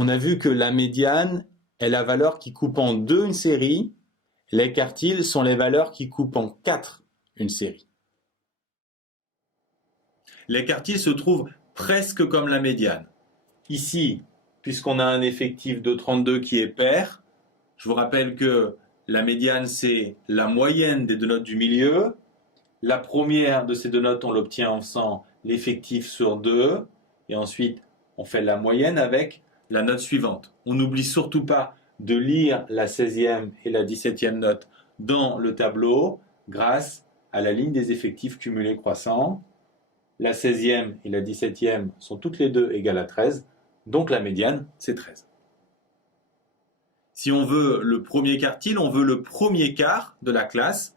On a vu que la médiane est la valeur qui coupe en deux une série. Les quartiles sont les valeurs qui coupent en quatre une série. Les quartiles se trouvent presque comme la médiane. Ici, puisqu'on a un effectif de 32 qui est pair, je vous rappelle que la médiane, c'est la moyenne des deux notes du milieu. La première de ces deux notes, on l'obtient en faisant l'effectif sur 2. Et ensuite, on fait la moyenne avec la note suivante. On n'oublie surtout pas de lire la 16e et la 17e note dans le tableau grâce à la ligne des effectifs cumulés croissants. La 16e et la 17e sont toutes les deux égales à 13, donc la médiane, c'est 13. Si on veut le premier quartile, on veut le premier quart de la classe.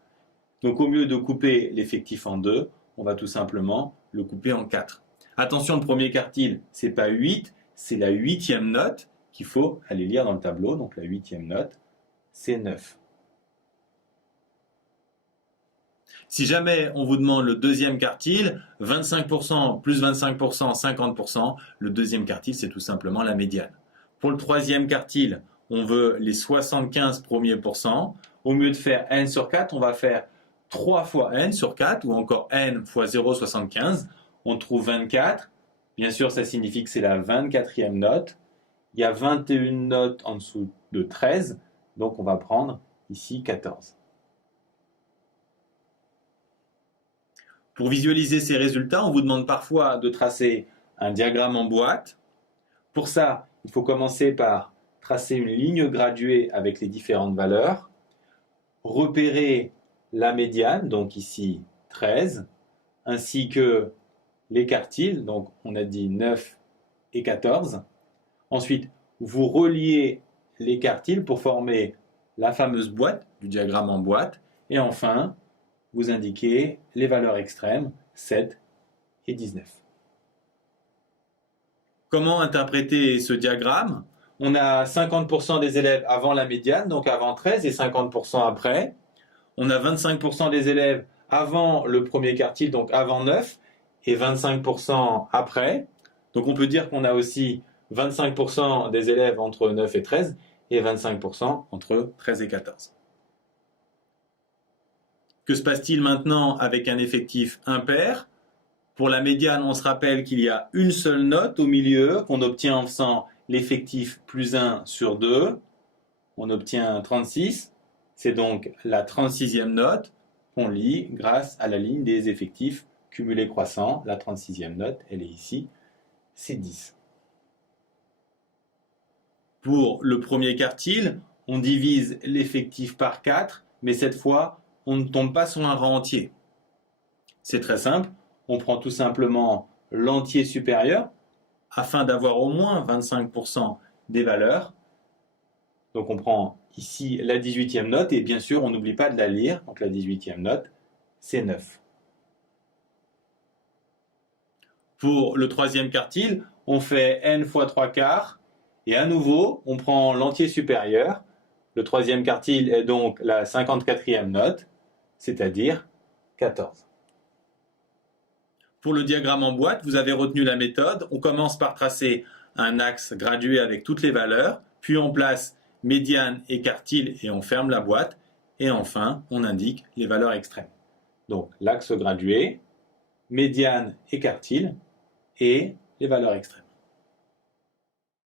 Donc au lieu de couper l'effectif en 2, on va tout simplement le couper en 4. Attention, le premier quartile, ce n'est pas 8, c'est la 8e note qu'il faut aller lire dans le tableau. Donc la 8e note, c'est 9. Si jamais on vous demande le deuxième quartile, 25% plus 25%, 50%, le deuxième quartile, c'est tout simplement la médiane. Pour le troisième quartile, on veut les 75 premiers pourcents. Au lieu de faire n sur 4, on va faire 3 fois n sur 4, ou encore n fois 0,75. On trouve 24. Bien sûr, ça signifie que c'est la 24e note. Il y a 21 notes en dessous de 13, donc on va prendre ici 14. Pour visualiser ces résultats, on vous demande parfois de tracer un diagramme en boîte. Pour ça, il faut commencer par tracer une ligne graduée avec les différentes valeurs, repérer la médiane, donc ici 13, ainsi que les quartiles, donc on a dit 9 et 14. Ensuite, vous reliez les quartiles pour former la fameuse boîte du diagramme en boîte. Et enfin, vous indiquez les valeurs extrêmes 7 et 19. Comment interpréter ce diagramme? On a 50% des élèves avant la médiane, donc avant 13, et 50% après. On a 25% des élèves avant le premier quartile, donc avant 9, et 25% après. Donc on peut dire qu'on a aussi 25% des élèves entre 9 et 13, et 25% entre 13 et 14. Que se passe-t-il maintenant avec un effectif impair? Pour la médiane, on se rappelle qu'il y a une seule note au milieu qu'on obtient en faisant l'effectif plus 1 sur 2. On obtient 36. C'est donc la 36e note qu'on lit grâce à la ligne des effectifs cumulés croissants. La 36e note, elle est ici, c'est 10. Pour le premier quartile, on divise l'effectif par 4, mais cette fois, on ne tombe pas sur un rang entier. C'est très simple, on prend tout simplement l'entier supérieur afin d'avoir au moins 25% des valeurs. Donc on prend ici la 18e note et bien sûr on n'oublie pas de la lire. Donc la 18e note, c'est 9. Pour le troisième quartile, on fait n fois 3 quarts et à nouveau on prend l'entier supérieur. Le troisième quartile est donc la 54e note, c'est-à-dire 14. Pour le diagramme en boîte, vous avez retenu la méthode. On commence par tracer un axe gradué avec toutes les valeurs, puis on place médiane et quartile et on ferme la boîte. Et enfin, on indique les valeurs extrêmes. Donc l'axe gradué, médiane et quartile et les valeurs extrêmes.